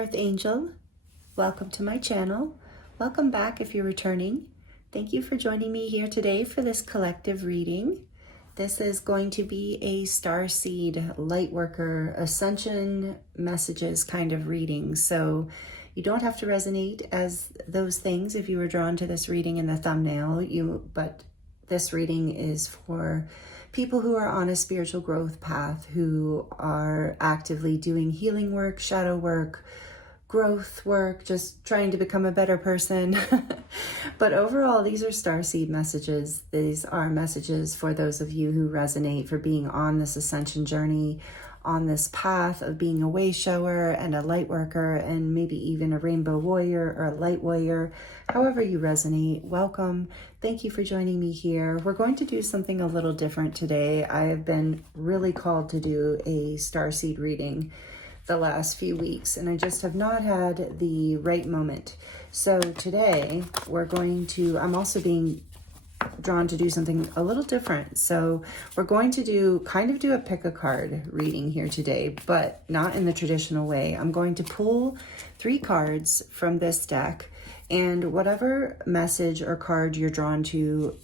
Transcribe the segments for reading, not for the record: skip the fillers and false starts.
Earth Angel. Welcome to my channel. Welcome back if you're returning. Thank you for joining me here today for this collective reading. This is going to be a Starseed, Lightworker, Ascension messages kind of reading. So you don't have to resonate as those things if you were drawn to this reading in the thumbnail. But this reading is for people who are on a spiritual growth path, who are actively doing healing work, shadow work, growth work, just trying to become a better person. But overall, these are Starseed messages. These are messages for those of you who resonate, for being on this ascension journey, on this path of being a way shower and a light worker, and maybe even a rainbow warrior or a light warrior. However you resonate, welcome. Thank you for joining me here. We're going to do something a little different today. I have been really called to do a Starseed reading the last few weeks, and I just have not had the right moment. So today I'm also being drawn to do something a little different. So we're going to do a pick a card reading here today, but not in the traditional way. I'm going to pull 3 cards from this deck, and whatever message or card you're drawn to,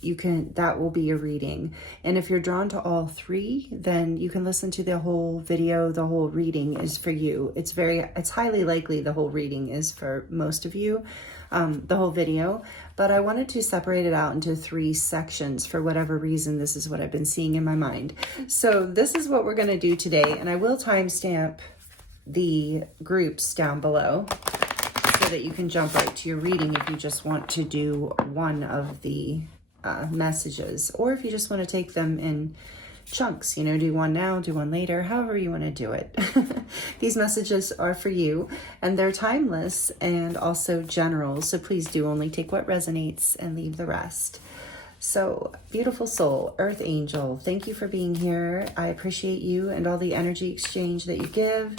that will be a reading. And if you're drawn to all 3, then you can listen to the whole video. The whole reading is for you. It's highly likely the whole reading is for most of you, the whole video. But I wanted to separate it out into 3 sections for whatever reason. This is what I've been seeing in my mind. So this is what we're going to do today. And I will timestamp the groups down below, so that you can jump right to your reading if you just want to do one of the messages, or if you just want to take them in chunks, do one now, do one later, however you want to do it. These messages are for you, and they're timeless and also general, so please do only take what resonates and leave the rest. So, beautiful soul, Earth Angel, thank you for being here. I appreciate you and all the energy exchange that you give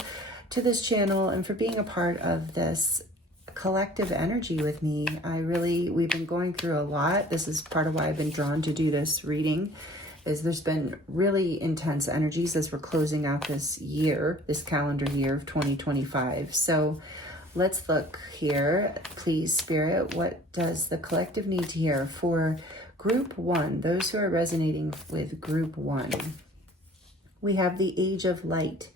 to this channel, and for being a part of this collective energy with me. We've been going through a lot. This is part of why I've been drawn to do this reading, is there's been really intense energies as we're closing out this calendar year of 2025. So let's look here. Please, Spirit, what does the collective need to hear for group 1, those who are resonating with group 1? We have the Age of Light.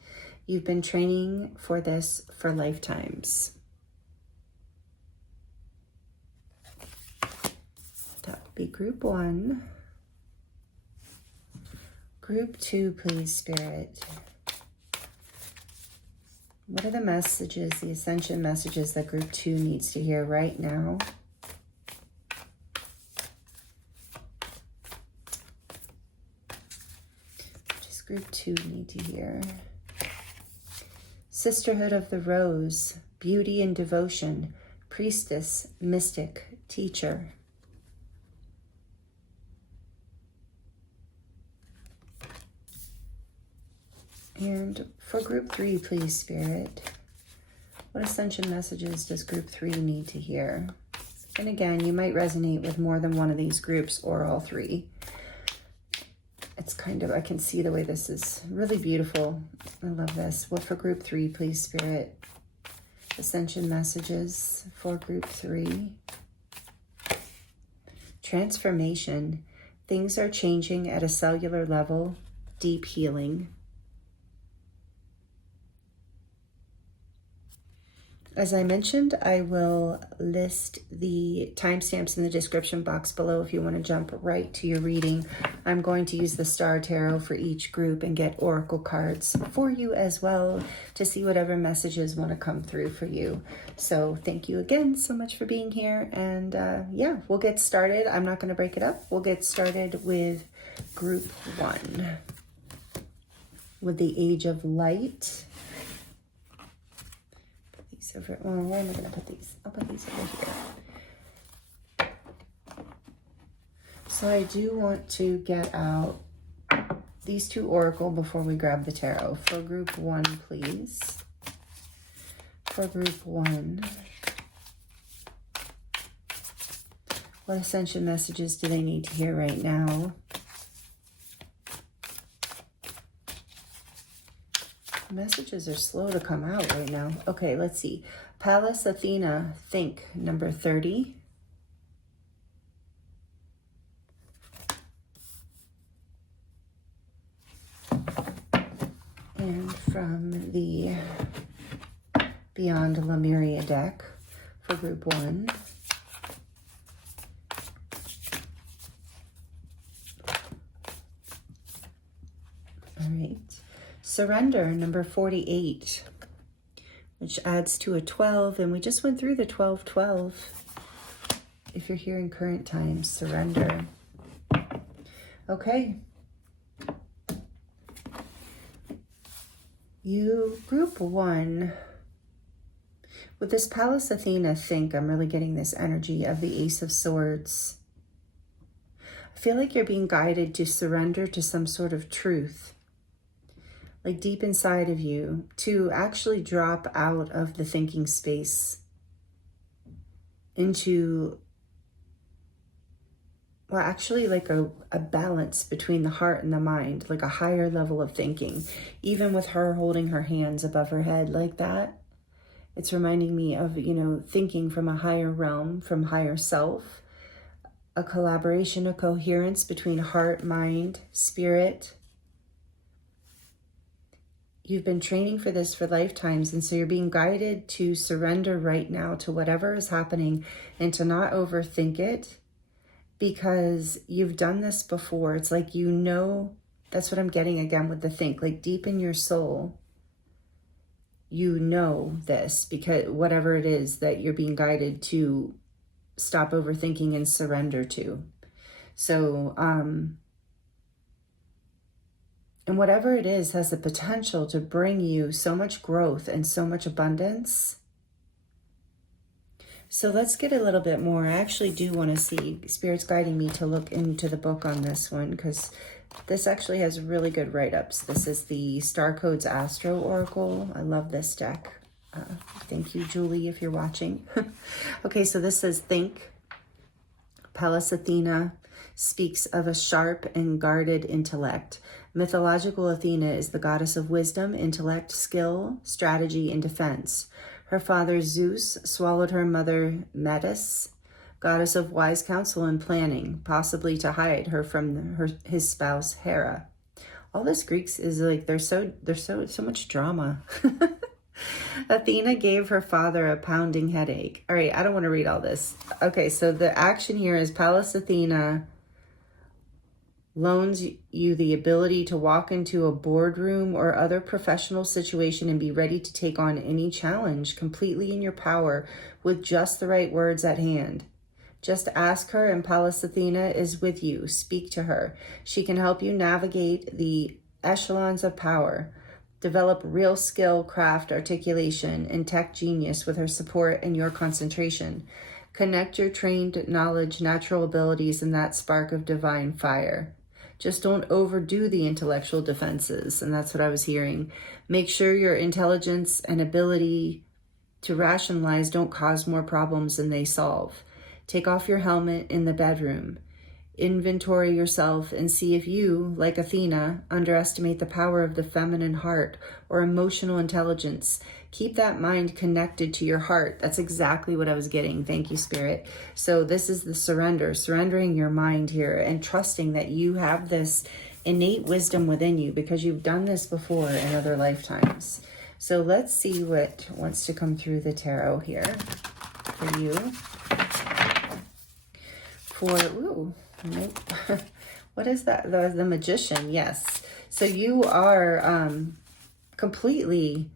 You've been training for this for lifetimes. That would be group 1. Group 2, please, Spirit. What are the messages, the Ascension messages that group 2 needs to hear right now? What does group 2 need to hear? Sisterhood of the Rose, beauty and devotion, priestess, mystic, teacher. And for group 3, please, Spirit, what Ascension messages does group 3 need to hear? And again, you might resonate with more than one of these groups or all 3. It's I can see the way this is really beautiful. I love this. What for group 3, please, Spirit? Ascension messages for group 3. Transformation. Things are changing at a cellular level. Deep healing. As I mentioned, I will list the timestamps in the description box below if you want to jump right to your reading. I'm going to use the Star Tarot for each group and get oracle cards for you as well to see whatever messages want to come through for you. So thank you again so much for being here. And yeah, we'll get started. I'm not going to break it up. We'll get started with group 1 with the Age of Light. Where am I going to put these? I'll put these over here. So I do want to get out these 2 oracle before we grab the tarot. For group 1, please. For group 1, what Ascension messages do they need to hear right now? Messages are slow to come out right now. Okay, let's see. Pallas Athena, think, number 30. And from the Beyond Lemuria deck for group 1. All right. Surrender, number 48, which adds to a 12. And we just went through the 12-12. If you're here in current times, surrender. Okay. You, group 1, with this Pallas Athena, think, I'm really getting this energy of the Ace of Swords. I feel like you're being guided to surrender to some sort of truth, like deep inside of you, to actually drop out of the thinking space into, well, actually like a balance between the heart and the mind, like a higher level of thinking. Even with her holding her hands above her head like that, it's reminding me of, you know, thinking from a higher realm, from higher self, a collaboration, a coherence between heart, mind, spirit. You've been training for this for lifetimes, and so you're being guided to surrender right now to whatever is happening and to not overthink it, because you've done this before. It's like, you know, that's what I'm getting again with the think, like deep in your soul, you know this, because whatever it is that you're being guided to stop overthinking and surrender to. So, and whatever it is has the potential to bring you so much growth and so much abundance. So let's get a little bit more. I actually do want to see, Spirit's guiding me to look into the book on this one, because this actually has really good write-ups. This is the Star Codes Astro Oracle. I love this deck. Thank you, Julie, if you're watching. Okay, so this says, think. Pallas Athena speaks of a sharp and guarded intellect. Mythological Athena is the goddess of wisdom, intellect, skill, strategy, and defense. Her father Zeus swallowed her mother Metis, goddess of wise counsel and planning, possibly to hide her from his spouse Hera. All this Greeks is like, there's so much drama. Athena gave her father a pounding headache. All right, I don't want to read all this. Okay, so the action here is Pallas Athena loans you the ability to walk into a boardroom or other professional situation and be ready to take on any challenge completely in your power with just the right words at hand. Just ask her, and Pallas Athena is with you. Speak to her. She can help you navigate the echelons of power. Develop real skill, craft, articulation, and tech genius with her support and your concentration. Connect your trained knowledge, natural abilities, and that spark of divine fire. Just don't overdo the intellectual defenses, and that's what I was hearing. Make sure your intelligence and ability to rationalize don't cause more problems than they solve. Take off your helmet in the bedroom. Inventory yourself and see if you, like Athena, underestimate the power of the feminine heart or emotional intelligence. Keep that mind connected to your heart. That's exactly what I was getting. Thank you, Spirit. So this is the surrendering your mind here and trusting that you have this innate wisdom within you because you've done this before in other lifetimes. So let's see what wants to come through the tarot here for you. What is that? The Magician, yes. So you are completely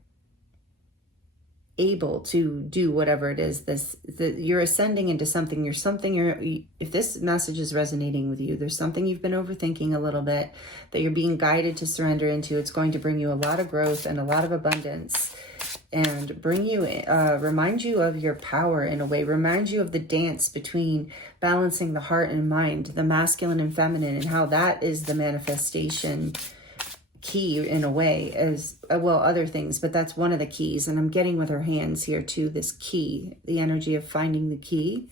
able to do whatever it is you're ascending into something. If this message is resonating with you, there's something you've been overthinking a little bit that you're being guided to surrender into. It's going to bring you a lot of growth and a lot of abundance, and remind you of your power in a way, remind you of the dance between balancing the heart and mind, the masculine and feminine, and how that is the manifestation key in a way, as well, other things, but that's one of the keys. And I'm getting with her hands here too, this key, the energy of finding the key.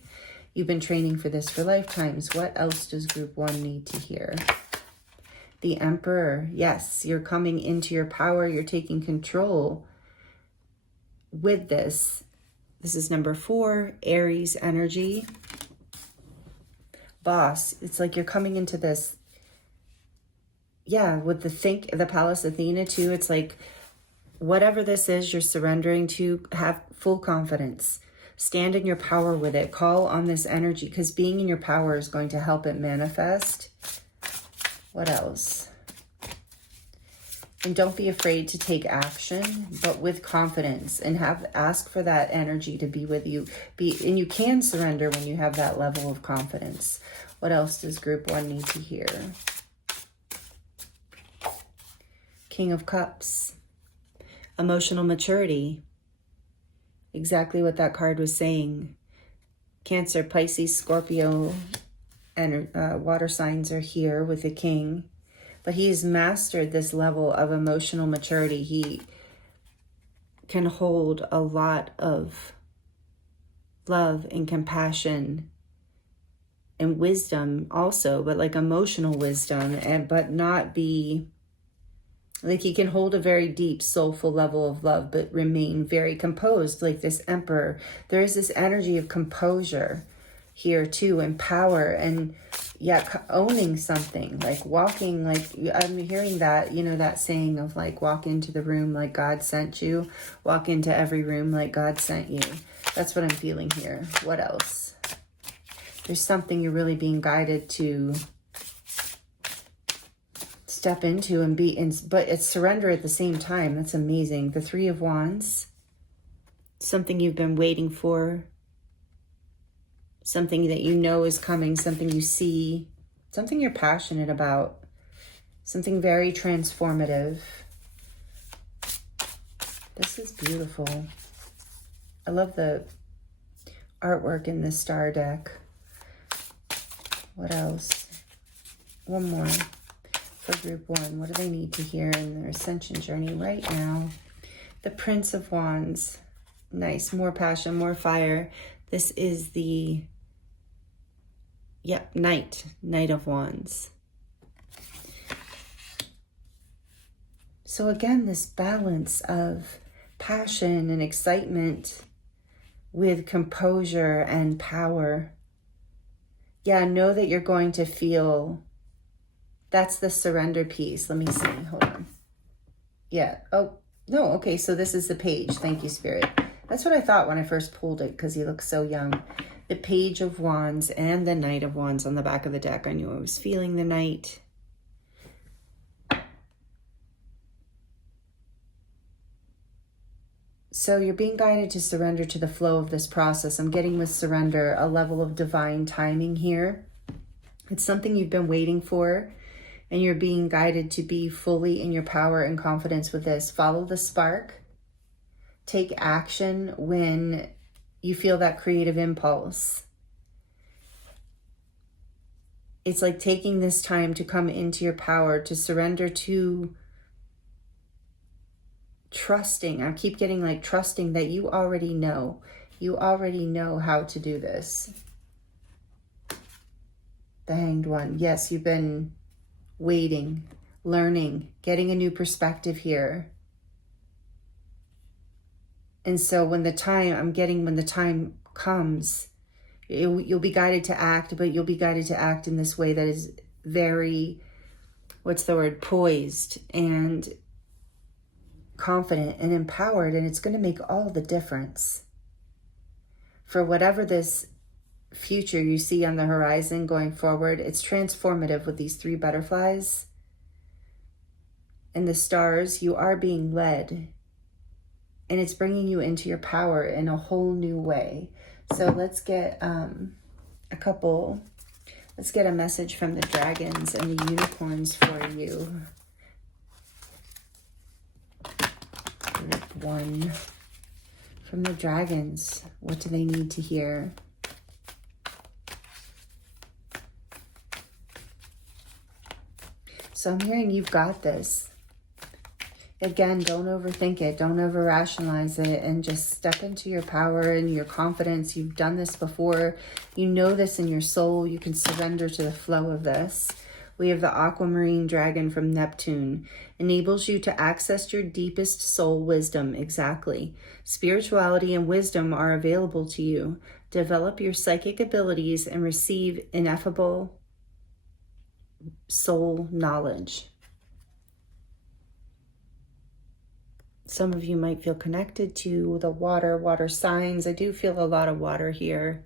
You've been training for this for lifetimes. What else does group 1 need to hear? The Emperor. Yes, you're coming into your power. You're taking control with this. This is number 4, Aries energy. Boss. It's like you're coming into this. Yeah, with the Palace Athena too. It's like whatever this is you're surrendering to, have full confidence. Stand in your power with it. Call on this energy, because being in your power is going to help it manifest. What else? And don't be afraid to take action, but with confidence, and ask for that energy to be with you. And you can surrender when you have that level of confidence. What else does group 1 need to hear? King of Cups. Emotional maturity. Exactly what that card was saying. Cancer, Pisces, Scorpio, and water signs are here with the King. But he has mastered this level of emotional maturity. He can hold a lot of love and compassion and wisdom also, but like emotional wisdom, but not be like, he can hold a very deep, soulful level of love, but remain very composed, like this Emperor. There is this energy of composure here too, and power, and owning something, like walking, like I'm hearing that, that saying of like, walk into the room like God sent you, walk into every room like God sent you. That's what I'm feeling here. What else? There's something you're really being guided to step into and be in, but it's surrender at the same time. That's amazing. The 3 of Wands. Something you've been waiting for. Something that you know is coming. Something you see. Something you're passionate about. Something very transformative. This is beautiful. I love the artwork in this star deck. What else? One more. For group 1, what do they need to hear in their ascension journey right now? The Prince of Wands. Nice. More passion, more fire. This is the, Knight of Wands. So again, this balance of passion and excitement with composure and power. Yeah, know that you're going to feel. That's the surrender piece. Let me see. Hold on. Yeah. Oh, no. Okay. So this is the page. Thank you, Spirit. That's what I thought when I first pulled it, because he looks so young. The Page of Wands and the Knight of Wands on the back of the deck. I knew I was feeling the Knight. So you're being guided to surrender to the flow of this process. I'm getting with surrender a level of divine timing here. It's something you've been waiting for. And you're being guided to be fully in your power and confidence with this. Follow the spark. Take action when you feel that creative impulse. It's like taking this time to come into your power, to surrender to trusting. I keep getting like trusting that you already know. You already know how to do this. The Hanged One. Yes, you've been waiting, learning, getting a new perspective here. And so when the time comes, you'll be guided to act, but you'll be guided to act in this way that is very, poised and confident and empowered. And it's going to make all the difference for whatever this future you see on the horizon going forward. It's transformative with these 3 butterflies and the stars. You are being led, and it's bringing you into your power in a whole new way. So let's get let's get a message from the dragons and the unicorns for you. Group 1 from the dragons. What do they need to hear? So I'm hearing you've got this. Again, don't overthink it. Don't over-rationalize it, and just step into your power and your confidence. You've done this before. You know this in your soul. You can surrender to the flow of this. We have the aquamarine dragon from Neptune. Enables you to access your deepest soul wisdom. Exactly. Spirituality and wisdom are available to you. Develop your psychic abilities and receive ineffable soul knowledge. Some of you might feel connected to the water signs. I do feel a lot of water here.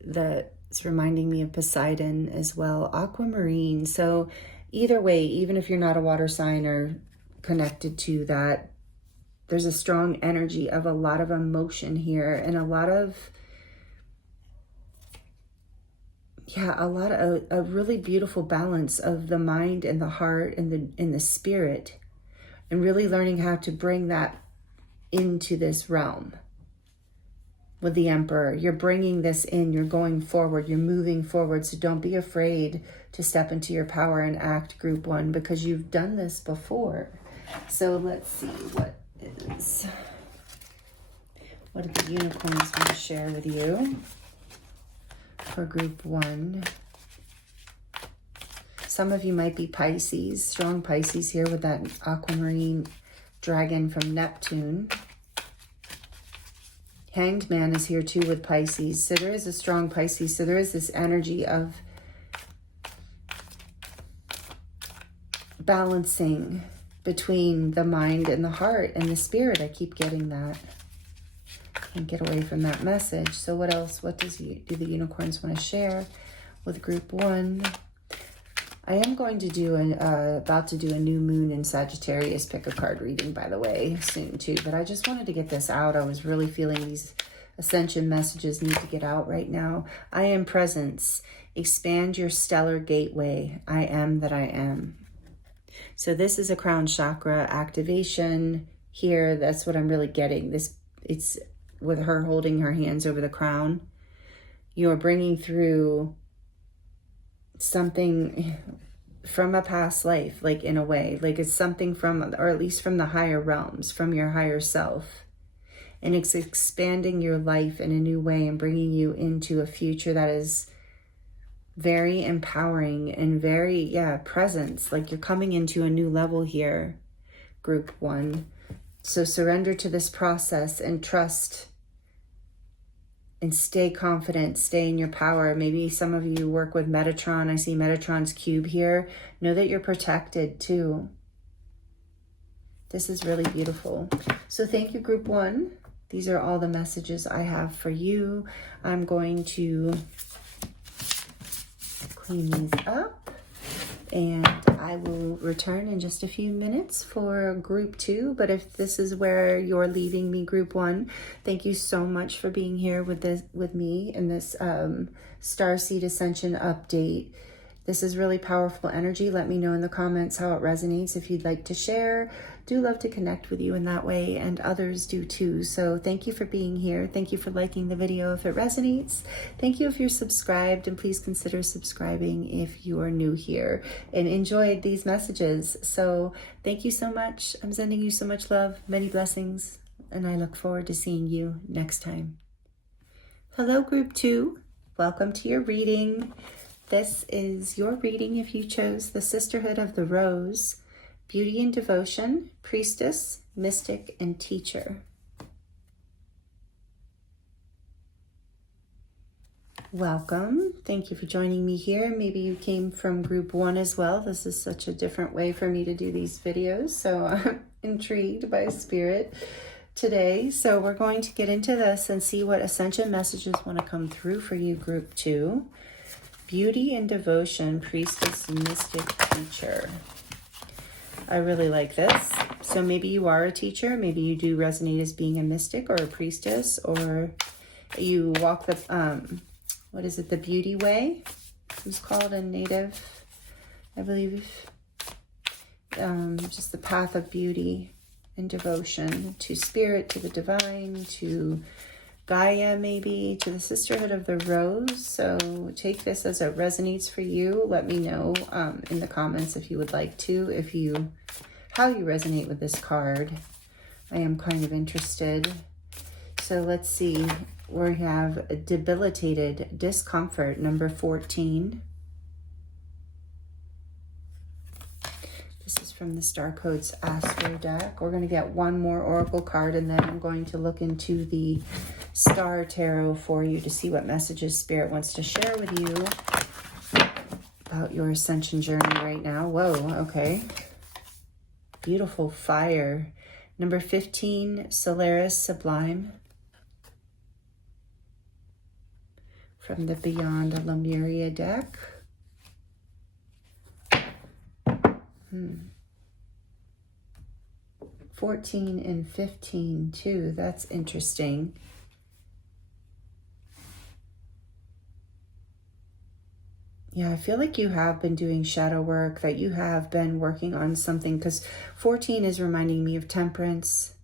That's reminding me of Poseidon as well. Aquamarine. So either way, even if you're not a water sign or connected to that, there's a strong energy of a lot of emotion here and a lot of a really beautiful balance of the mind and the heart and the spirit, and really learning how to bring that into this realm. With the Emperor, you're bringing this in, you're going forward, you're moving forward. So don't be afraid to step into your power and act, Group 1, because you've done this before. So let's see what do the unicorns want to share with you for Group 1. Some of you might be Pisces, strong Pisces here with that aquamarine dragon from Neptune. Hanged Man is here too with Pisces. So there is a strong Pisces. So there is this energy of balancing between the mind and the heart and the spirit. I keep getting that. Can't get away from that message. So what else? What do the unicorns want to share with Group 1? I am going to do about to do a new moon in Sagittarius pick a card reading, by the way, soon too. But I just wanted to get this out. I was really feeling these Ascension messages need to get out right now. I am presence. Expand your stellar gateway. I am that I am. So this is a crown chakra activation here. That's what I'm really getting. It's with her holding her hands over the crown. You're bringing through something from a past life, like in a way, like it's something from, or at least from the higher realms, from your higher self. And it's expanding your life in a new way and bringing you into a future that is very empowering and very, presence. Like you're coming into a new level here, Group 1. So surrender to this process and trust and stay confident, stay in your power. Maybe some of you work with Metatron. I see Metatron's cube here. Know that you're protected too. This is really beautiful. So thank you, Group 1. These are all the messages I have for you. I'm going to clean these up and I will return in just a few minutes for Group 2. But if this is where you're leaving me, Group 1, thank you so much for being here with me in this Starseed Ascension update. This is really powerful energy. Let me know in the comments how it resonates. If you'd like to share, do love to connect with you in that way, and others do too. So thank you for being here. Thank you for liking the video if it resonates. Thank you if you're subscribed, and please consider subscribing if you are new here and enjoyed these messages. So thank you so much. I'm sending you so much love, many blessings, and I look forward to seeing you next time. Hello, Group 2. Welcome to your reading. This is your reading if you chose the Sisterhood of the Rose, Beauty and Devotion, Priestess, Mystic, and Teacher. Welcome. Thank you for joining me here. Maybe you came from Group 1 as well. This is such a different way for me to do these videos, so I'm intrigued by Spirit today. So we're going to get into this and see what Ascension messages want to come through for you, Group 2. Beauty and Devotion, Priestess, Mystic, Teacher. I really like this. So maybe you are a teacher. Maybe you do resonate as being a mystic or a priestess, or you walk the, what is it, the beauty way? It's called in Native, I believe. Just the path of beauty and devotion to Spirit, to the divine, to Gaia, maybe, to the Sisterhood of the Rose. So take this as it resonates for you. Let me know in the comments if you would like to, how you resonate with this card. I am kind of interested. So let's see. We have debilitated discomfort, number 14. from the Star Codes Astro deck. We're going to get one more oracle card, and then I'm going to look into the Star Tarot for you to see what messages Spirit wants to share with you about your Ascension journey right now. Whoa, okay. Beautiful fire. Number 15, Solaris Sublime. From the Beyond Lemuria deck. 14 and 15 too. That's interesting. Yeah, I feel like you have been doing shadow work, that you have been working on something, because 14 is reminding me of temperance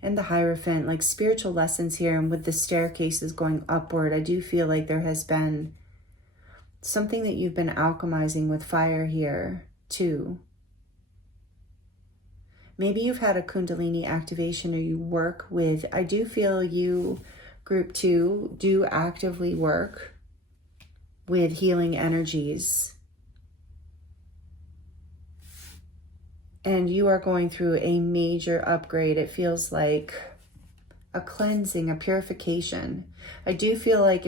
and the Hierophant, like spiritual lessons here. And with the staircases going upward, I do feel like there has been something that you've been alchemizing with fire here too. Maybe you've had a Kundalini activation, or you work with, I do feel you, group 2, do actively work with healing energies. And you are going through a major upgrade. It feels like a cleansing, a purification. I do feel like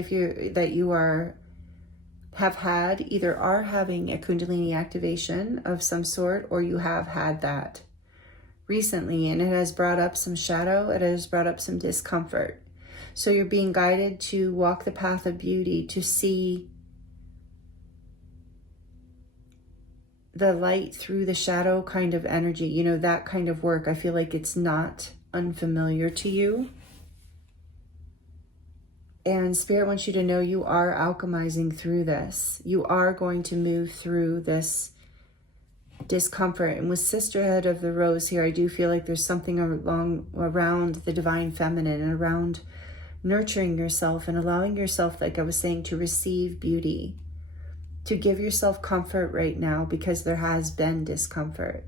have had, either are having a Kundalini activation of some sort, or you have had that recently, and it has brought up some shadow, it has brought up some discomfort. So you're being guided to walk the path of beauty, to see the light through the shadow kind of energy, you know, that kind of work. I feel like it's not unfamiliar to you. And Spirit wants you to know you are alchemizing through this. You are going to move through this discomfort. And with Sisterhood of the Rose here, I do feel like there's something around the divine feminine, and around nurturing yourself and allowing yourself, like I was saying, to receive beauty, to give yourself comfort right now, because there has been discomfort.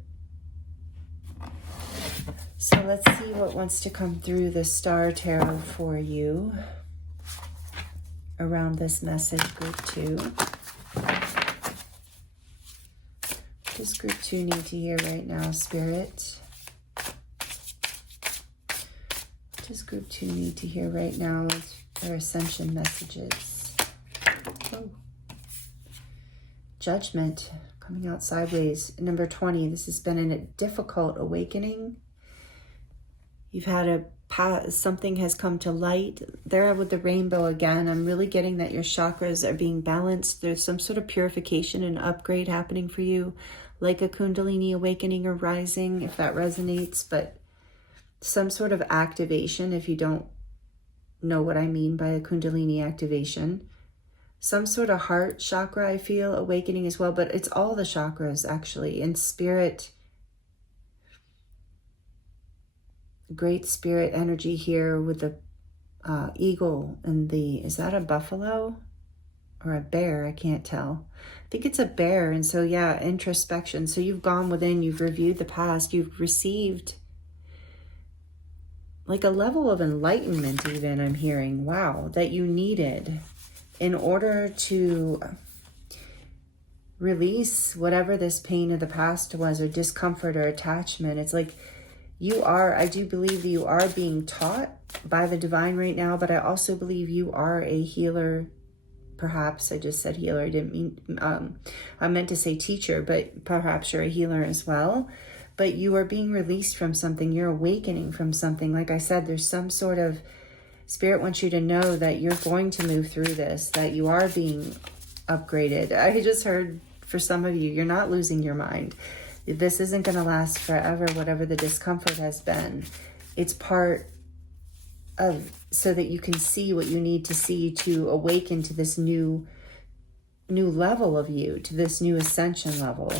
So let's see what wants to come through the Star Tarot for you around this message, group 2. What does group 2 need to hear right now, Spirit? What does group 2 need to hear right now as their Ascension messages? Oh. Judgment coming out sideways. Number 20, this has been a difficult awakening. You've had something has come to light. There with the rainbow again, I'm really getting that your chakras are being balanced. There's some sort of purification and upgrade happening for you, like a Kundalini awakening or rising, if that resonates, but some sort of activation, if you don't know what I mean by a Kundalini activation. Some sort of heart chakra, I feel, awakening as well, but it's all the chakras actually. In Spirit, great Spirit energy here with the eagle and is that a buffalo or a bear? I can't tell. I think it's a bear. And so, yeah, introspection. So you've gone within, you've reviewed the past, you've received like a level of enlightenment even, I'm hearing, wow, that you needed in order to release whatever this pain of the past was, or discomfort or attachment. It's like I do believe that you are being taught by the divine right now, but I also believe you are a healer. Perhaps I just said healer. I didn't mean, I meant to say teacher, but perhaps you're a healer as well. But you are being released from something. You're awakening from something. Like I said, there's some sort of Spirit wants you to know that you're going to move through this, that you are being upgraded. I just heard for some of you, you're not losing your mind. This isn't going to last forever, whatever the discomfort has been. It's part of, so that you can see what you need to see to awaken to this new level of you, to this new ascension level.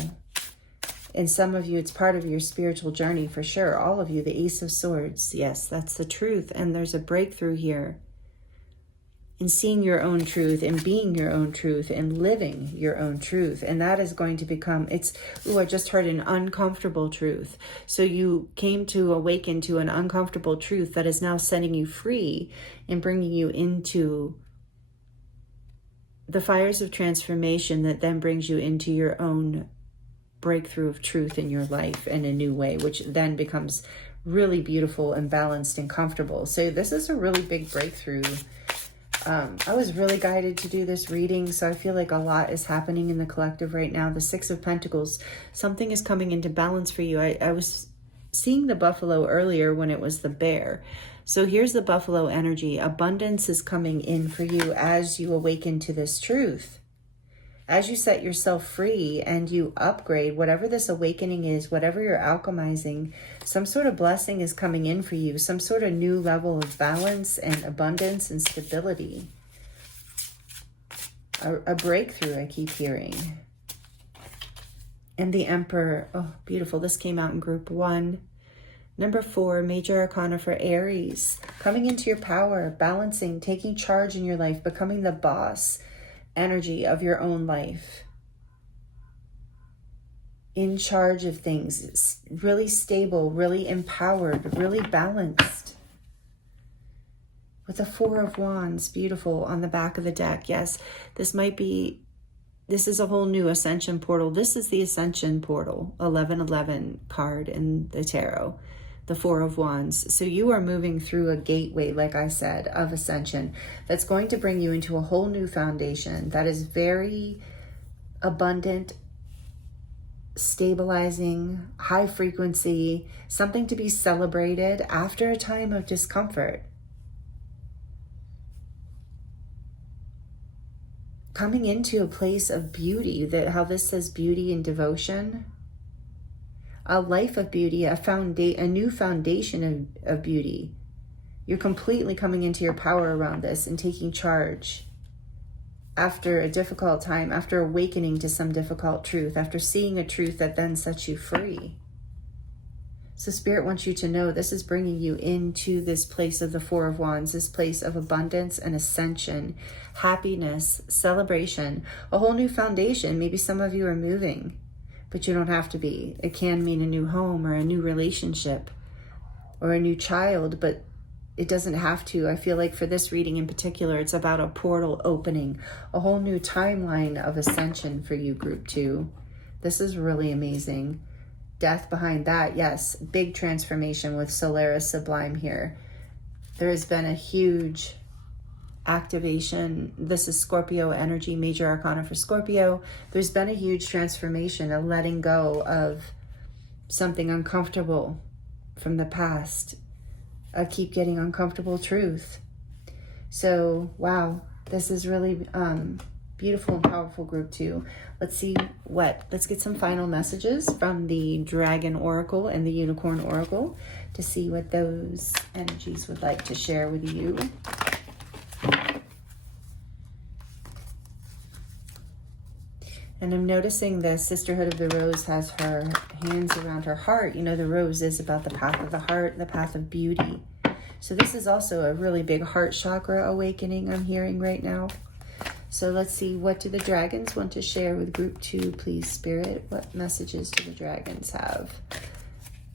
And some of you, it's part of your spiritual journey for sure. All of you, the Ace of Swords. Yes, that's the truth. And there's a breakthrough here in seeing your own truth and being your own truth and living your own truth. And that is going to become, I just heard an uncomfortable truth. So you came to awaken to an uncomfortable truth that is now setting you free and bringing you into the fires of transformation that then brings you into your own breakthrough of truth in your life in a new way, which then becomes really beautiful and balanced and comfortable. So this is a really big breakthrough. I was really guided to do this reading, so I feel like a lot is happening in the collective right now. The Six of Pentacles, something is coming into balance for you. I was seeing the buffalo earlier when it was the bear. So here's the buffalo energy. Abundance is coming in for you as you awaken to this truth. As you set yourself free and you upgrade, whatever this awakening is, whatever you're alchemizing, some sort of blessing is coming in for you, some sort of new level of balance and abundance and stability. A breakthrough, I keep hearing. And the Emperor, oh, beautiful. This came out in group 1. Number 4, Major Arcana for Aries. Coming into your power, balancing, taking charge in your life, becoming the boss energy of your own life. In charge of things, really stable, really empowered, really balanced. With the 4 of Wands, beautiful, on the back of the deck. Yes, this is a whole new Ascension portal. This is the Ascension portal, 1111 card in the tarot. The 4 of Wands. So you are moving through a gateway, like I said, of Ascension that's going to bring you into a whole new foundation that is very abundant, stabilizing, high frequency, something to be celebrated after a time of discomfort. Coming into a place of beauty, that how this says beauty and devotion. A life of beauty, a new foundation of beauty. You're completely coming into your power around this and taking charge after a difficult time, after awakening to some difficult truth, after seeing a truth that then sets you free. So Spirit wants you to know this is bringing you into this place of the 4 of Wands, this place of abundance and ascension, happiness, celebration, a whole new foundation. Maybe some of you are moving, but you don't have to be. It can mean a new home or a new relationship or a new child, but it doesn't have to. I feel like for this reading in particular, it's about a portal opening, a whole new timeline of ascension for you, group 2. This is really amazing. Death behind that, yes, big transformation with Solaris Sublime here. There has been a huge activation. This is Scorpio energy, Major Arcana for Scorpio. There's been a huge transformation, a letting go of something uncomfortable from the past. I keep getting uncomfortable truth. So, wow, this is really beautiful and powerful, group 2. Let's get some final messages from the Dragon Oracle and the Unicorn Oracle to see what those energies would like to share with you. And I'm noticing the Sisterhood of the Rose has her hands around her heart. You know, the rose is about the path of the heart, the path of beauty. So this is also a really big heart chakra awakening I'm hearing right now. So let's see, what do the dragons want to share with group 2, please, Spirit? What messages do the dragons have?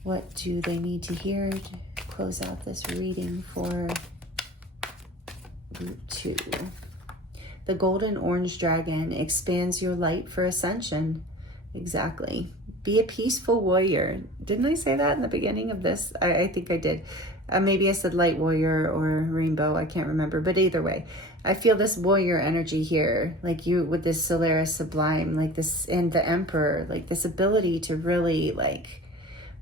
What do they need to hear to close out this reading for group 2? The golden orange dragon expands your light for ascension. Exactly. Be a peaceful warrior. Didn't I say that in the beginning of this? I think I did. Maybe I said light warrior or rainbow. I can't remember. But either way, I feel this warrior energy here. Like you with this Solaris Sublime, like this, and the Emperor, like this ability to really like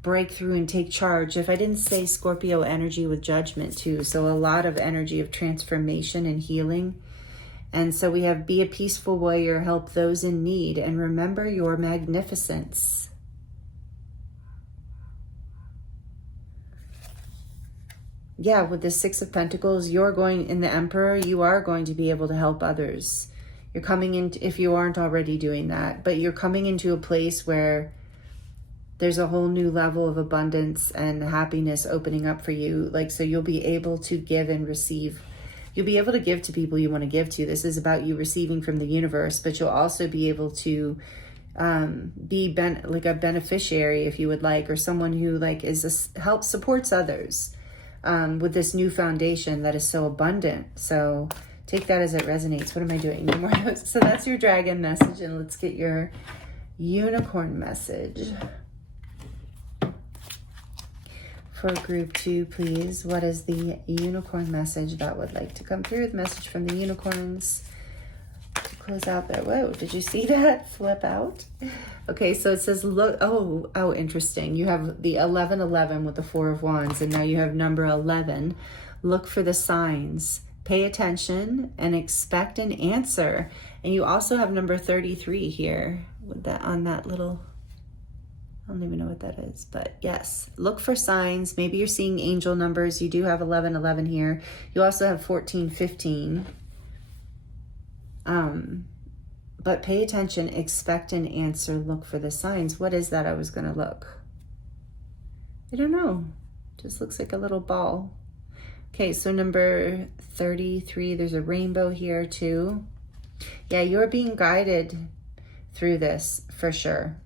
break through and take charge. If I didn't say Scorpio energy with judgment too. So a lot of energy of transformation and healing. And so we have be a peaceful warrior, help those in need, and remember your magnificence. Yeah, with the 6 of Pentacles, you're going, in the Emperor, you are going to be able to help others. You're coming in, if you aren't already doing that, but you're coming into a place where there's a whole new level of abundance and happiness opening up for you. Like, so you'll be able to give and receive. You'll be able to give to people you want to give to. This is about you receiving from the universe, but you'll also be able to be like a beneficiary, if you would like, or someone who like supports others with this new foundation that is so abundant. So take that as it resonates. What am I doing? No more notes. So that's your dragon message, and let's get your unicorn message for group 2, please. What is the unicorn message that would like to come through? The message from the unicorns to close out there. Whoa, did you see that flip out? Okay, so it says, look, oh, interesting. You have the 1111 with the 4 of Wands, and now you have number 11. Look for the signs. Pay attention and expect an answer. And you also have number 33 here with that on that little, I don't even know what that is, but yes, look for signs. Maybe you're seeing angel numbers. You do have 1111 here. You also have 1415. But pay attention, expect an answer, look for the signs. What is that I was going to look? I don't know. Just looks like a little ball. Okay, so number 33, there's a rainbow here too. Yeah, you're being guided through this for sure.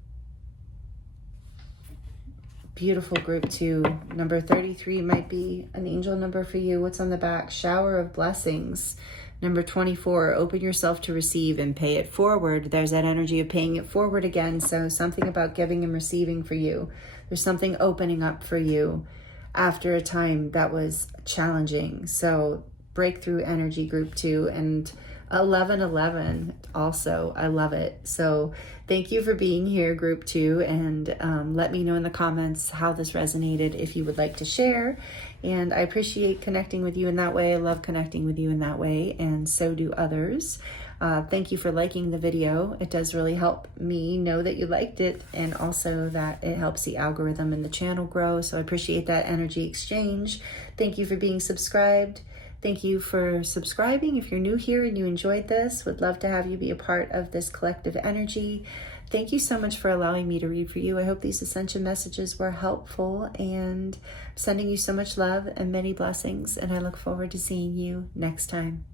Beautiful group 2. Number 33 might be an angel number for you. What's on the back? Shower of blessings. Number 24, open yourself to receive and pay it forward. There's that energy of paying it forward again. So something about giving and receiving for you. There's something opening up for you after a time that was challenging. So breakthrough energy, group 2. And 1111 also, I love it. So thank you for being here, group 2, and let me know in the comments how this resonated if you would like to share. And I appreciate connecting with you in that way. I love connecting with you in that way, and so do others. Thank you for liking the video. It does really help me know that you liked it, and also that it helps the algorithm and the channel grow. So I appreciate that energy exchange. Thank you for being subscribed. Thank you for subscribing. If you're new here and you enjoyed this, would love to have you be a part of this collective energy. Thank you so much for allowing me to read for you. I hope these Ascension messages were helpful, and I'm sending you so much love and many blessings, and I look forward to seeing you next time.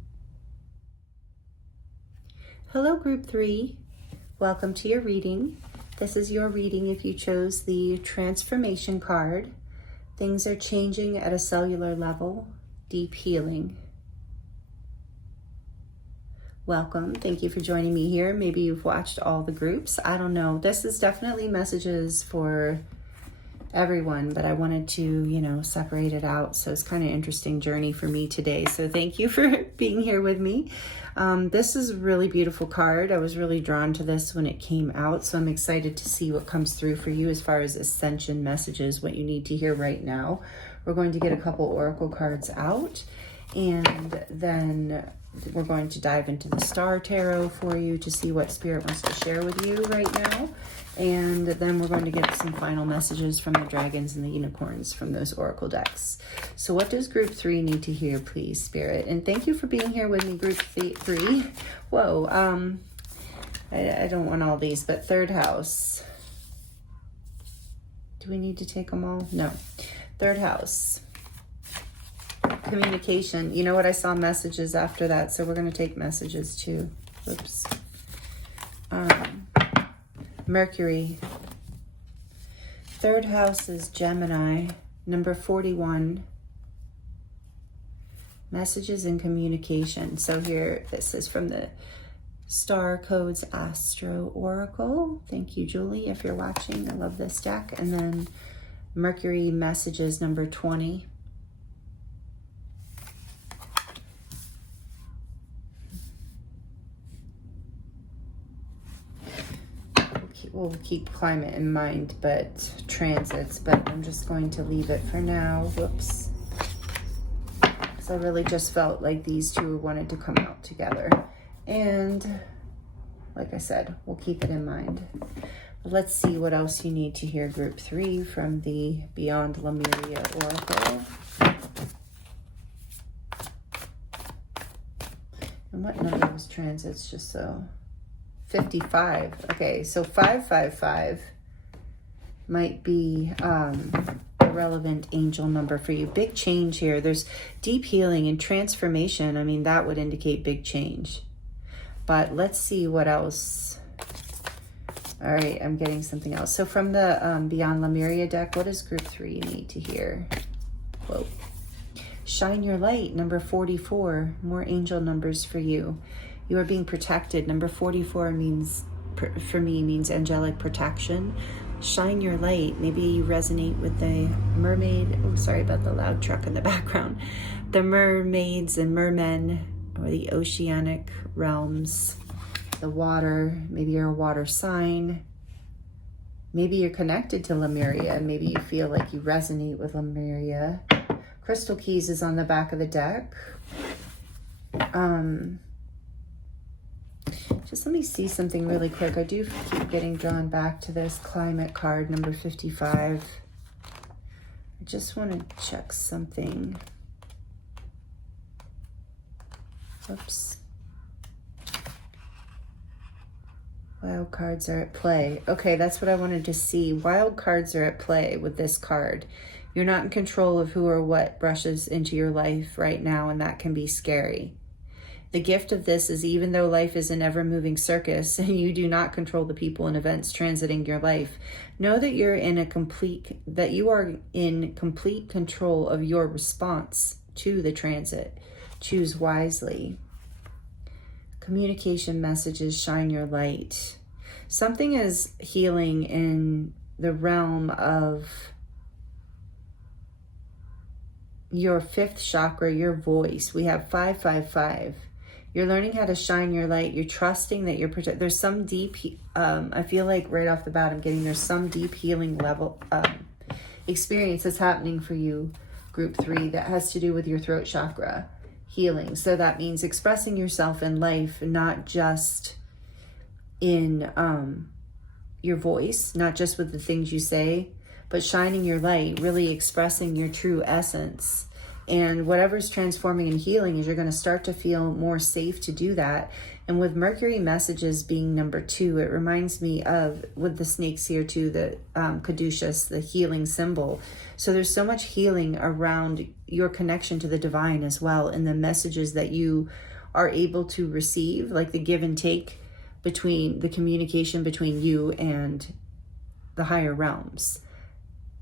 Hello, group 3. Welcome to your reading. This is your reading if you chose the transformation card. Things are changing at a cellular level. Deep healing. Welcome. Thank you for joining me here. Maybe you've watched all the groups. I don't know. This is definitely messages for everyone, but I wanted to, separate it out. So it's kind of interesting journey for me today. So thank you for being here with me. This is a really beautiful card. I was really drawn to this when it came out. So I'm excited to see what comes through for you as far as Ascension messages, what you need to hear right now. We're going to get a couple oracle cards out, and then we're going to dive into the Star Tarot for you to see what Spirit wants to share with you right now. And then we're going to get some final messages from the dragons and the unicorns from those oracle decks. So what does group 3 need to hear, please, Spirit? And thank you for being here with me, group 3. Whoa, I don't want all these, but third house. Do we need to take them all? No. Third house. Communication. You know what? I saw messages after that, so we're going to take messages too. Oops. Mercury. Third house is Gemini. Number 41. Messages and communication. So here, this is from the Star Codes Astro Oracle. Thank you, Julie, if you're watching. I love this deck. And then Mercury messages number 20. We'll keep climate in mind, but transits, but I'm just going to leave it for now. Whoops. Because I really just felt like these two wanted to come out together. And like I said, we'll keep it in mind. Let's see what else you need to hear, group 3, from the Beyond Lemuria Oracle. And what number was transits, just so... 55. Okay, so 555 might be a relevant angel number for you. Big change here. There's deep healing and transformation. I mean, that would indicate big change. But let's see what else. All right, I'm getting something else. So from the Beyond Lemuria deck, what does group 3 need to hear? Whoa. Shine your light, number 44. More angel numbers for you. You are being protected. Number 44 means for me means angelic protection. Shine your light. Maybe you resonate with the mermaid. Oh, sorry about the loud truck in the background. The mermaids and mermen, or the oceanic realms, the water. Maybe you're a water sign. Maybe you're connected to Lemuria. Maybe you feel like you resonate with Lemuria. Crystal Keys is on the back of the deck. Just let me see something really quick. I do keep getting drawn back to this climate card, number 55. I just want to check something. Oops. Wild cards are at play. Okay, that's what I wanted to see. Wild cards are at play with this card. You're not in control of who or what brushes into your life right now, and that can be scary. The gift of this is, even though life is an ever-moving circus and you do not control the people and events transiting your life, know that you are in complete control of your response to the transit. Choose wisely. Communication messages, shine your light. Something is healing in the realm of your fifth chakra, your voice. We have 555. You're learning how to shine your light. You're trusting that you're protected. There's some deep, I feel like right off the bat, there's some deep healing level experience that's happening for you, group 3, that has to do with your throat chakra healing. So that means expressing yourself in life, not just in your voice, not just with the things you say, but shining your light, really expressing your true essence. And whatever's transforming and healing is you're going to start to feel more safe to do that. And with Mercury messages being number 2, it reminds me of, with the snakes here too, the caduceus, the healing symbol. So there's so much healing around your connection to the divine as well, and the messages that you are able to receive, like the give and take between the communication between you and the higher realms.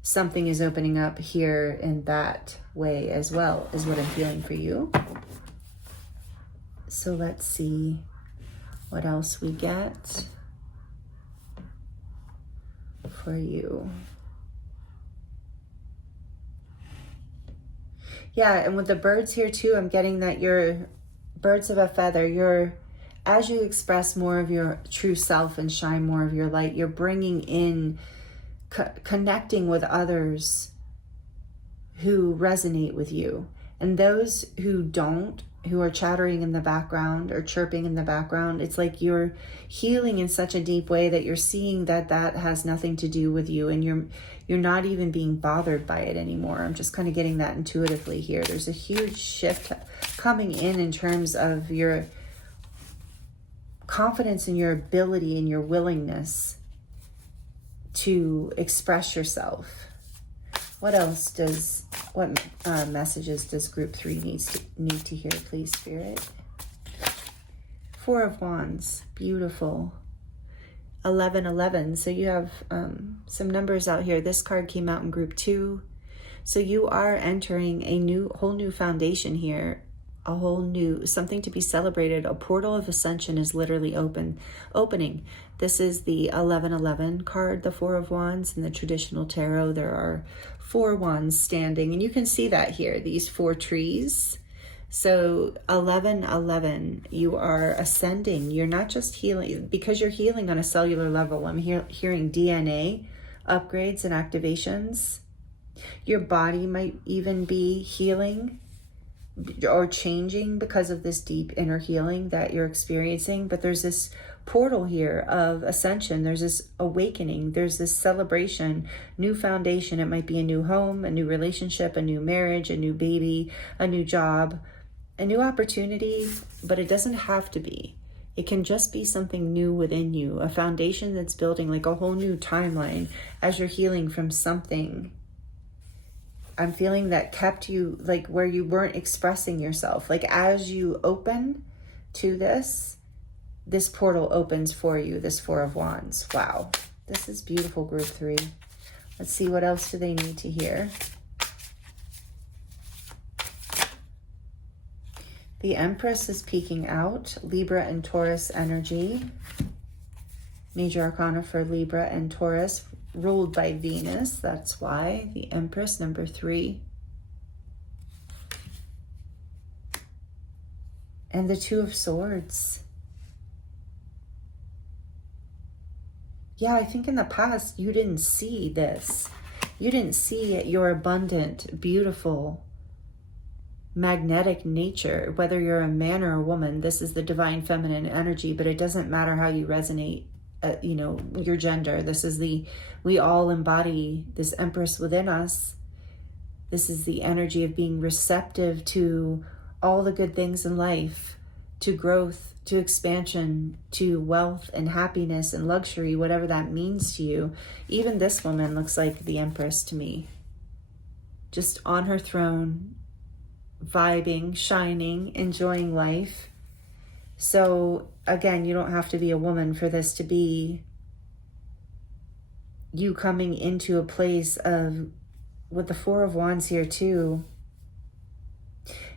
Something is opening up here in that way as well, is what I'm feeling for you. So let's see what else we get for you. Yeah, and with the birds here too, I'm getting that you're birds of a feather. As you express more of your true self and shine more of your light, you're bringing in connecting with others who resonate with you, and those who don't, who are chattering in the background or chirping in the background, it's like you're healing in such a deep way that you're seeing that that has nothing to do with you, and you're not even being bothered by it anymore. I'm just kind of getting that intuitively here. There's a huge shift coming in terms of your confidence and your ability and your willingness to express yourself. What messages does group 3 need to hear, please, Spirit? 4 of Wands, beautiful. 1111, so you have some numbers out here. This card came out in group 2. So you are entering a whole new foundation here, a whole new, something to be celebrated. A portal of ascension is literally opening. This is the 1111 card, the 4 of Wands. In the traditional tarot, there are 4 wands standing, and you can see that here, these 4 trees. So 1111, you are ascending. You're not just healing, because you're healing on a cellular level. I'm hearing DNA upgrades and activations. Your body might even be healing or changing because of this deep inner healing that you're experiencing. But there's this portal here of ascension. There's this awakening. There's this celebration, new foundation. It might be a new home, a new relationship, a new marriage, a new baby, a new job, a new opportunity, but it doesn't have to be. It can just be something new within you, a foundation that's building, like a whole new timeline as you're healing from something. I'm feeling that kept you, like, where you weren't expressing yourself. Like, as you open to this portal opens for you, this 4 of Wands. Wow, this is beautiful, group 3. Let's see, what else do they need to hear? The Empress is peeking out, Libra and Taurus energy. Major Arcana for Libra and Taurus, ruled by Venus. That's why. The Empress, number 3. And the Two of Swords. Yeah, I think in the past you didn't see this. You didn't see your abundant, beautiful, magnetic nature. Whether you're a man or a woman, this is the divine feminine energy, but it doesn't matter how you resonate, you know, your gender. This is we all embody this Empress within us. This is the energy of being receptive to all the good things in life, to growth, to expansion, to wealth and happiness and luxury, whatever that means to you. Even this woman looks like the Empress to me. Just on her throne, vibing, shining, enjoying life. So again, you don't have to be a woman for this to be you coming into a place of, with the Four of Wands here too.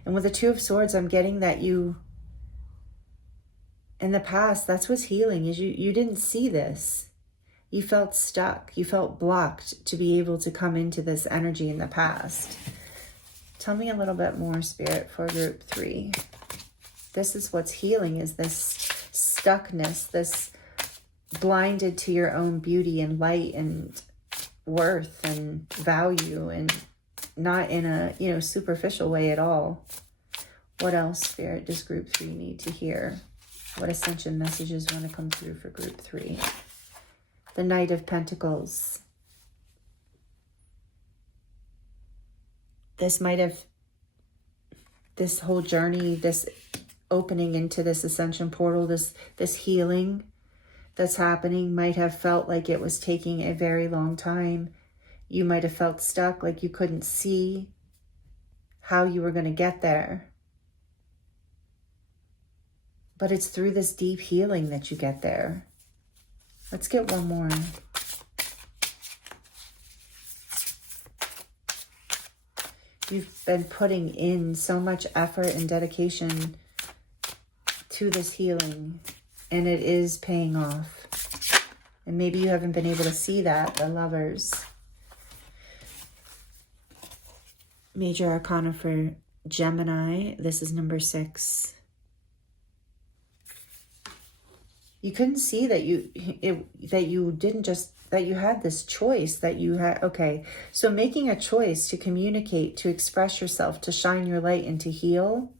And with the Two of Swords, I'm getting that you, in the past, that's what's healing, is you didn't see this. You felt stuck. You felt blocked to be able to come into this energy in the past. Tell me a little bit more, Spirit, for group 3. This is what's healing, is this stuckness, this blinded to your own beauty and light and worth and value, and not in a, you know, superficial way at all. What else, Spirit, does group 3 need to hear? What Ascension messages want to come through for group 3? The Knight of Pentacles. This might have, this whole journey, this opening into this Ascension portal, this healing that's happening might have felt like it was taking a very long time. You might have felt stuck, like you couldn't see how you were going to get there. But it's through this deep healing that you get there. Let's get one more. You've been putting in so much effort and dedication to this healing, and it is paying off. And maybe you haven't been able to see that, the Lovers. Major Arcana for Gemini. This is number 6. You couldn't see that that you had this choice, that you had, okay. So making a choice to communicate, to express yourself, to shine your light and to heal.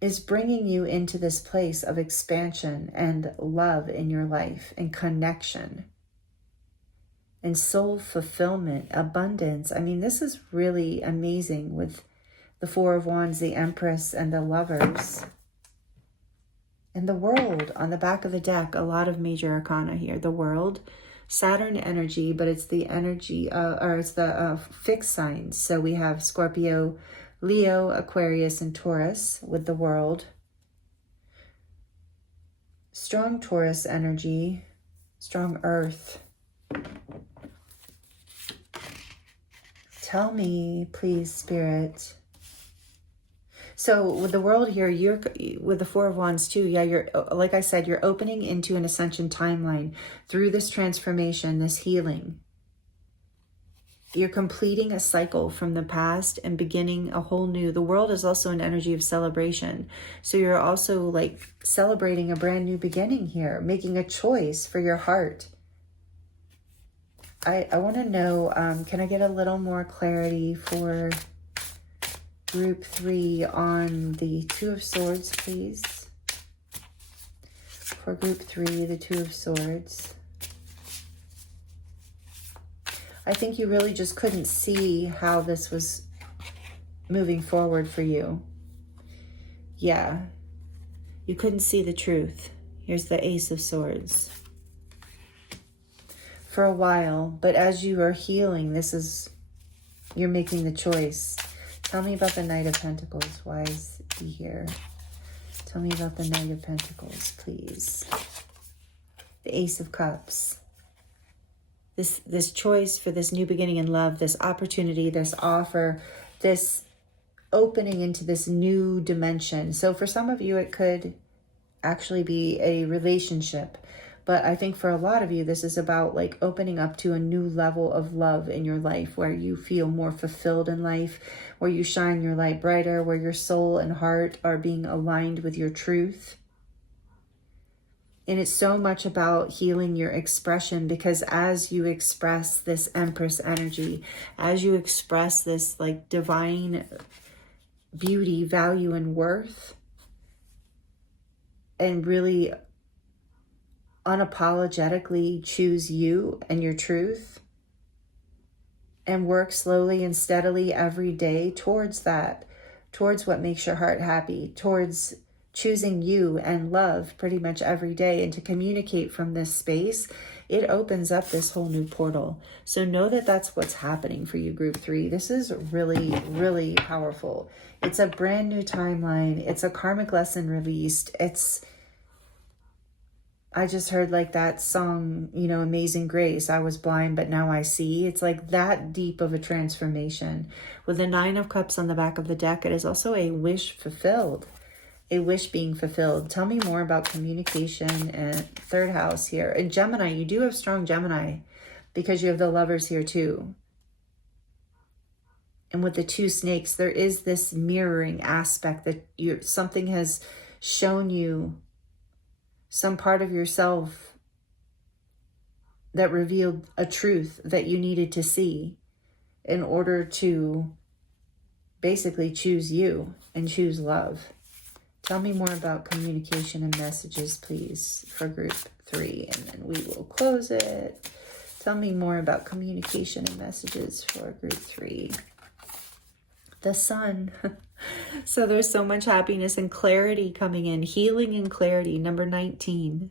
Is bringing you into this place of expansion and love in your life and connection and soul fulfillment, abundance. I mean, this is really amazing with the Four of Wands, the Empress, and the Lovers. And the World on the back of the deck. A lot of major arcana here. The World, Saturn energy, but it's the energy, it's the fixed signs. So we have Scorpio, Leo, Aquarius, and Taurus with the World. Strong Taurus energy, strong Earth. Tell me, please, Spirit. So with the World here, you're with the Four of Wands too. Yeah, you're, like I said, you're opening into an Ascension timeline through this transformation, this healing. You're completing a cycle from the past and beginning a whole new. The World is also an energy of celebration. So you're also like celebrating a brand new beginning here, making a choice for your heart. I want to know, can I get a little more clarity for group 3 on the Two of Swords, please? For group 3, the Two of Swords. I think you really just couldn't see how this was moving forward for you. Yeah, you couldn't see the truth. Here's the Ace of Swords. For a while, but as you are healing, you're making the choice. Tell me about the Knight of Pentacles. Why is he here? Tell me about the Knight of Pentacles, please. The Ace of Cups. This choice for this new beginning in love, this opportunity, this offer, this opening into this new dimension. So for some of you, it could actually be a relationship. But I think for a lot of you, this is about like opening up to a new level of love in your life, where you feel more fulfilled in life, where you shine your light brighter, where your soul and heart are being aligned with your truth. And it's so much about healing your expression, because as you express this Empress energy, as you express this like divine beauty, value, and worth, and really unapologetically choose you and your truth, and work slowly and steadily every day towards that, towards what makes your heart happy, towards choosing you and love pretty much every day, and to communicate from this space, it opens up this whole new portal. So know that that's what's happening for you, group 3. This is really, really powerful. It's a brand new timeline. It's a karmic lesson released. I just heard like that song, you know, Amazing Grace. I was blind, but now I see. It's like that deep of a transformation. With the 9 of Cups on the back of the deck, it is also a wish fulfilled, a wish being fulfilled. Tell me more about communication and 3rd house here. And Gemini, you do have strong Gemini because you have the Lovers here too. And with the 2 snakes, there is this mirroring aspect that something has shown you some part of yourself that revealed a truth that you needed to see in order to basically choose you and choose love. Tell me more about communication and messages, please, for group 3, and then we will close it. Tell me more about communication and messages for group 3. The Sun. So there's so much happiness and clarity coming in. Healing and clarity. Number 19.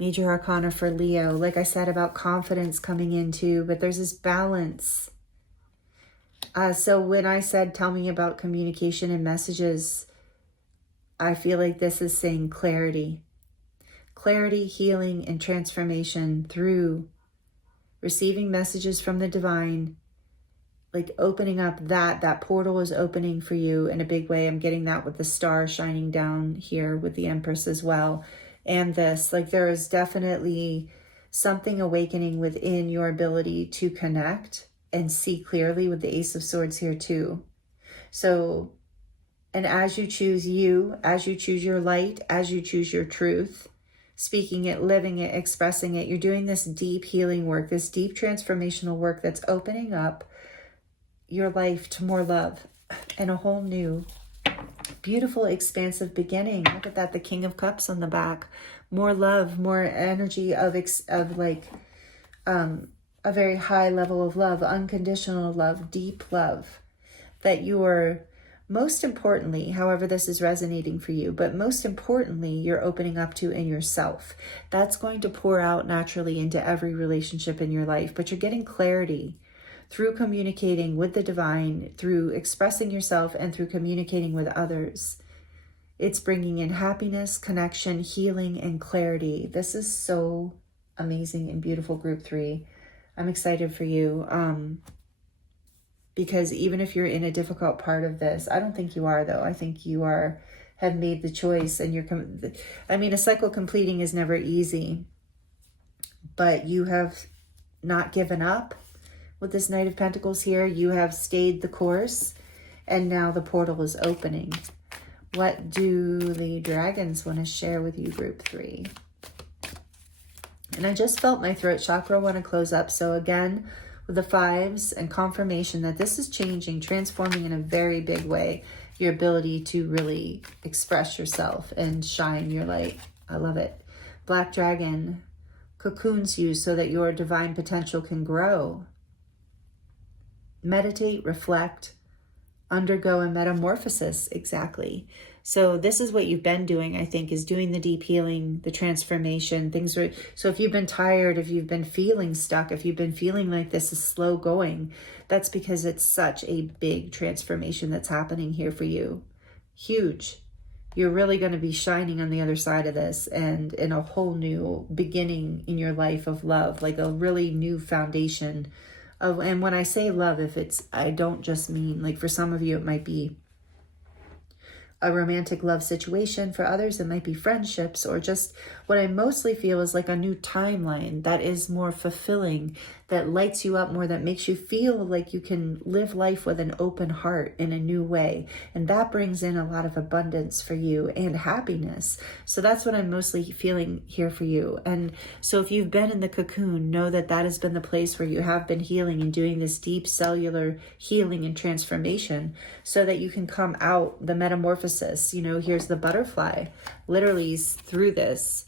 Major Arcana for Leo. Like I said about confidence coming in too, but there's this balance. So when I said, tell me about communication and messages, I feel like this is saying clarity. Clarity, healing, and transformation through receiving messages from the divine, like opening up that portal is opening for you in a big way. I'm getting that with the star shining down here with the Empress as well. And this, like there is definitely something awakening within your ability to connect and see clearly with the Ace of Swords here too. So, and as you choose you, as you choose your light, as you choose your truth, speaking it, living it, expressing it, you're doing this deep healing work, this deep transformational work that's opening up your life to more love and a whole new beautiful expansive beginning. Look at that, the King of Cups on the back. More love, more energy of like a very high level of love, unconditional love, deep love, that you are, most importantly, however this is resonating for you, but most importantly, you're opening up to in yourself. That's going to pour out naturally into every relationship in your life, but you're getting clarity through communicating with the divine, through expressing yourself, and through communicating with others. It's bringing in happiness, connection, healing, and clarity. This is so amazing and beautiful, group 3. I'm excited for you. Because even if you're in a difficult part of this, I don't think you are though. I think you have made the choice, and a cycle completing is never easy, but you have not given up. With this Knight of Pentacles here, you have stayed the course, and now the portal is opening. What do the dragons want to share with you, group 3? And I just felt my throat chakra want to close up. So again, with the 5s and confirmation that this is changing, transforming in a very big way, your ability to really express yourself and shine your light. I love it. Black Dragon cocoons you so that your divine potential can grow. Meditate, reflect, undergo a metamorphosis. Exactly. So this is what you've been doing, I think, is doing the deep healing, the transformation. So if you've been tired, if you've been feeling stuck, if you've been feeling like this is slow going, that's because it's such a big transformation that's happening here for you. Huge. You're really going to be shining on the other side of this, and in a whole new beginning in your life of love, like a really new foundation And when I say love, I don't just mean, like for some of you, it might be a romantic love situation. For others, it might be friendships, or just what I mostly feel is like a new timeline that is more fulfilling, that lights you up more, that makes you feel like you can live life with an open heart in a new way. And that brings in a lot of abundance for you and happiness. So that's what I'm mostly feeling here for you. And so if you've been in the cocoon, know that that has been the place where you have been healing and doing this deep cellular healing and transformation, so that you can come out the metamorphosis. You know, here's the butterfly. Literally through this,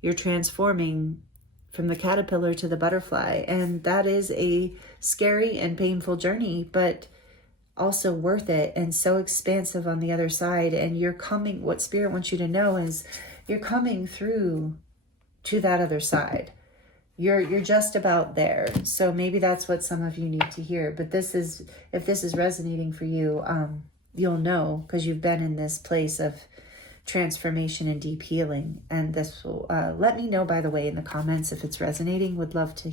you're transforming from the caterpillar to the butterfly. And that is a scary and painful journey, but also worth it and so expansive on the other side. And you're coming, what Spirit wants you to know is you're coming through to that other side. You're just about there. So maybe that's what some of you need to hear. But if this is resonating for you, you'll know, because you've been in this place of transformation and deep healing. And this will let me know, by the way, in the comments if it's resonating. Would love to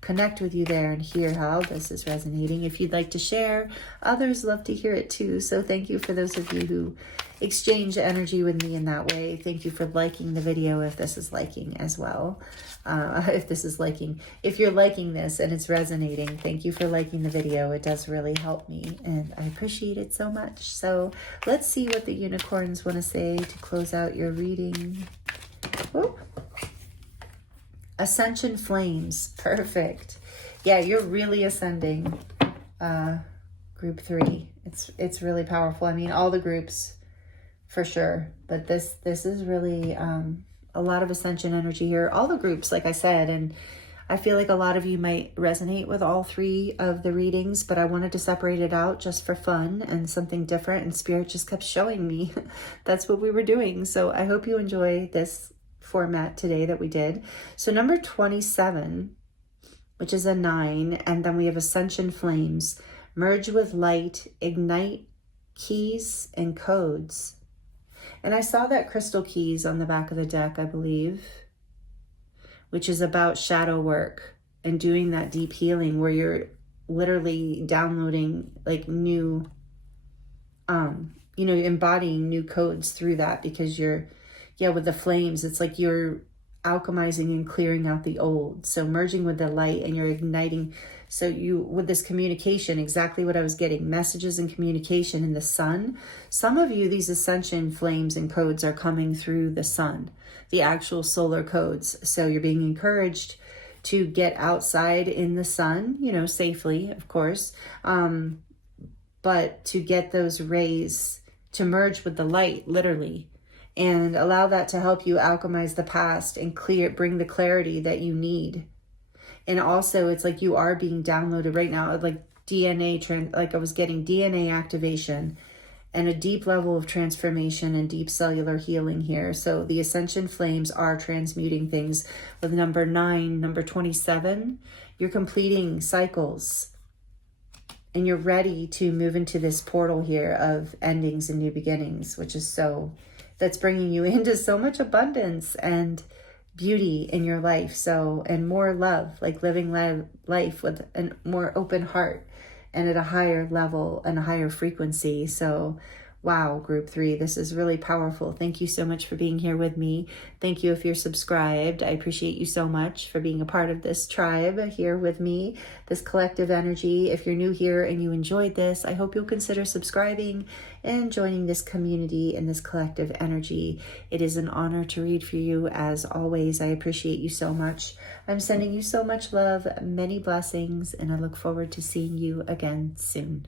connect with you there and hear how this is resonating. If you'd like to share, others love to hear it too. So thank you for those of you who exchange energy with me in that way. Thank you for liking the video if this is liking as well. If you're liking this and it's resonating, thank you for liking the video. It does really help me and I appreciate it so much. So let's see what the unicorns want to say to close out your reading. Whoop. Ascension flames. Perfect. Yeah, you're really ascending. Group 3. It's really powerful. I mean, all the groups for sure, but this is really a lot of ascension energy here. All the groups, like I said, and I feel like a lot of you might resonate with all 3 of the readings, but I wanted to separate it out just for fun and something different, and Spirit just kept showing me that's what we were doing. So I hope you enjoy this format today that we did. So number 27, which is a 9, and then we have Ascension flames, merge with light, ignite keys and codes. And I saw that crystal keys on the back of the deck, I believe, which is about shadow work and doing that deep healing where you're literally downloading like new, embodying new codes through that, because with the flames, it's like you're alchemizing and clearing out the old. So merging with the light and you're igniting. So with this communication, exactly what I was getting, messages and communication in the sun. Some of you, these ascension flames and codes are coming through the sun, the actual solar codes. So you're being encouraged to get outside in the sun, safely, of course. But to get those rays to merge with the light, literally, and allow that to help you alchemize the past and bring the clarity that you need. And also, it's like you are being downloaded right now, like like I was getting DNA activation and a deep level of transformation and deep cellular healing here. So the ascension flames are transmuting things. With number 9, number 27, you're completing cycles and you're ready to move into this portal here of endings and new beginnings, which is that's bringing you into so much abundance and beauty in your life. So, and more love, like living life with a more open heart and at a higher level and a higher frequency. So, wow, group 3, this is really powerful. Thank you so much for being here with me. Thank you if you're subscribed. I appreciate you so much for being a part of this tribe here with me, this collective energy. If you're new here and you enjoyed this, I hope you'll consider subscribing and joining this community and this collective energy. It is an honor to read for you as always. I appreciate you so much. I'm sending you so much love, many blessings, and I look forward to seeing you again soon.